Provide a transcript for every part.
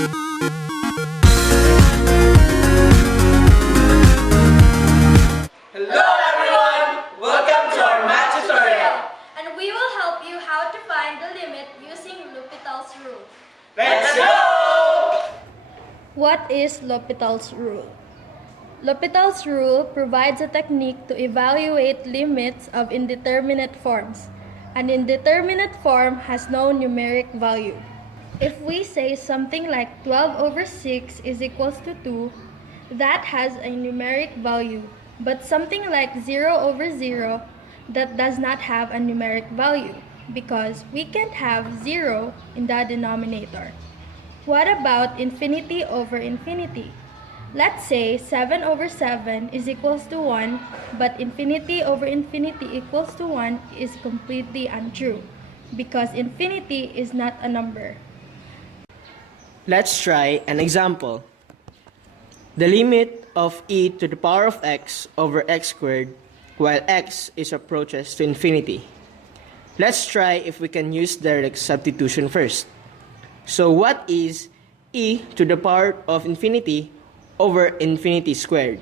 Hello everyone! Welcome to our math tutorial! And we will help you how to find the limit using L'Hopital's rule. Let's go! What is L'Hopital's rule? L'Hopital's rule provides a technique to evaluate limits of indeterminate forms. An indeterminate form has no numeric value. If we say something like 12 over 6 is equals to 2, that has a numeric value. But something like 0 over 0, that does not have a numeric value because we can't have 0 in the denominator. What about infinity over infinity? Let's say 7 over 7 is equals to 1, but infinity over infinity equals to 1 is completely untrue because infinity is not a number. Let's try an example. The limit of e to the power of x over x squared while x is approaches to infinity. Let's try if we can use direct substitution first. So what is e to the power of infinity over infinity squared?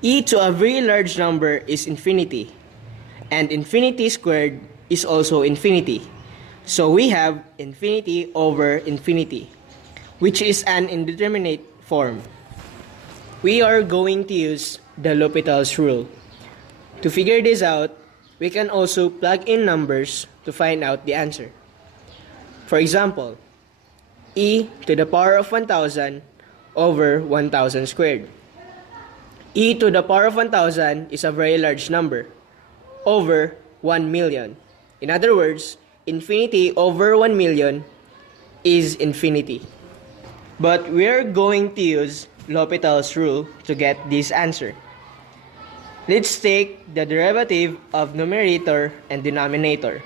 E to a very large number is infinity, and infinity squared is also infinity. So we have infinity over infinity, which is an indeterminate form. We are going to use the L'Hopital's rule. To figure this out, we can also plug in numbers to find out the answer. For example, e to the power of 1000 over 1000 squared. E to the power of 1000 is a very large number, over 1 million. In other words, infinity over 1 million is infinity. But we're going to use L'Hopital's rule to get this answer. Let's take the derivative of numerator and denominator.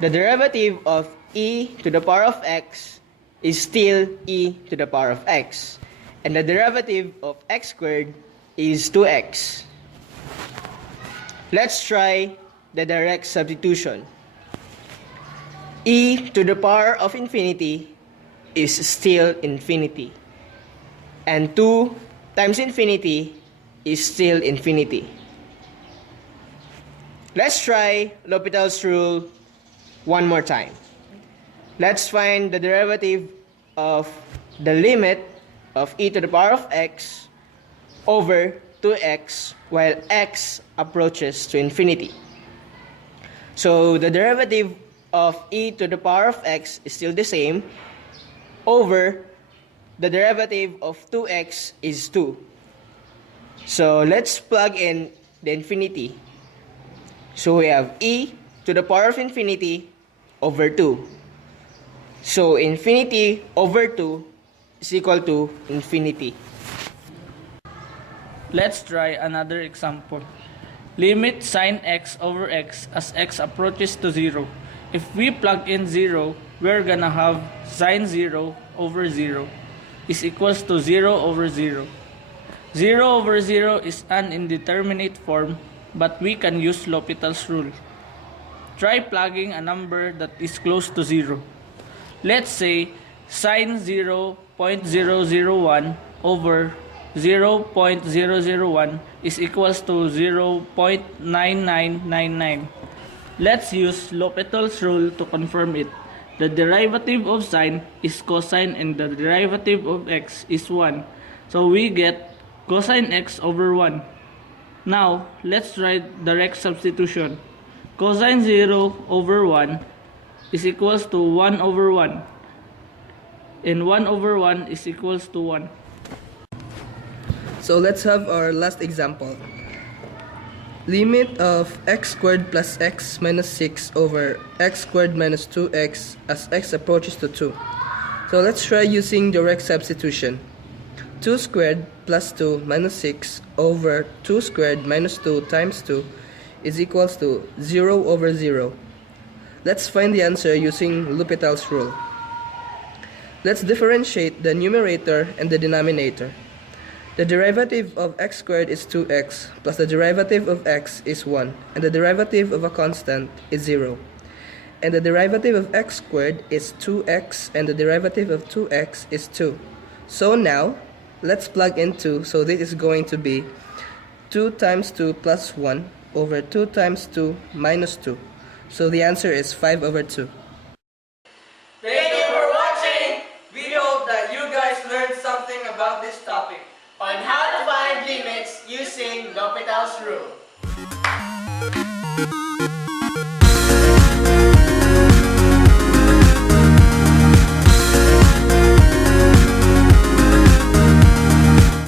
The derivative of e to the power of x is still e to the power of x, and the derivative of x squared is 2x. Let's try the direct substitution. E to the power of infinity is still infinity, and 2 times infinity is still infinity. Let's try L'Hopital's rule one more time. Let's find the derivative of the limit of e to the power of x over 2x while x approaches to infinity. So the derivative of e to the power of x is still the same over the derivative of 2x is 2. So let's plug in the infinity. So we have e to the power of infinity over 2. So infinity over 2 is equal to infinity. Let's try another example. Limit sine x over x as x approaches to 0. If we plug in 0, we're gonna have sine 0 over 0 is equals to 0 over 0. 0 over 0 is an indeterminate form, but we can use L'Hopital's rule. Try plugging a number that is close to 0. Let's say sine 0.001 over 0.001 is equals to 0.9999. Let's use L'Hopital's rule to confirm it. The derivative of sine is cosine and the derivative of x is 1. So we get cosine x over 1. Now, let's try direct substitution. Cosine 0 over 1 is equals to 1 over 1. And 1 over 1 is equals to 1. So let's have our last example. Limit of x squared plus x minus 6 over x squared minus 2x as x approaches to 2. So let's try using direct substitution. 2 squared plus 2 minus 6 over 2 squared minus 2 times 2 is equals to 0 over 0. Let's find the answer using L'Hopital's rule. Let's differentiate the numerator and the denominator. The derivative of x squared is 2x, plus the derivative of x is 1, and the derivative of a constant is 0. and the derivative of x squared is 2x, and the derivative of 2x is 2. So now, let's plug in 2, so this is going to be 2 times 2 plus 1 over 2 times 2 minus 2. So the answer is 5 over 2. Thank you for watching. We hope that you guys learned something about this topic on how to find limits using L'Hopital's rule.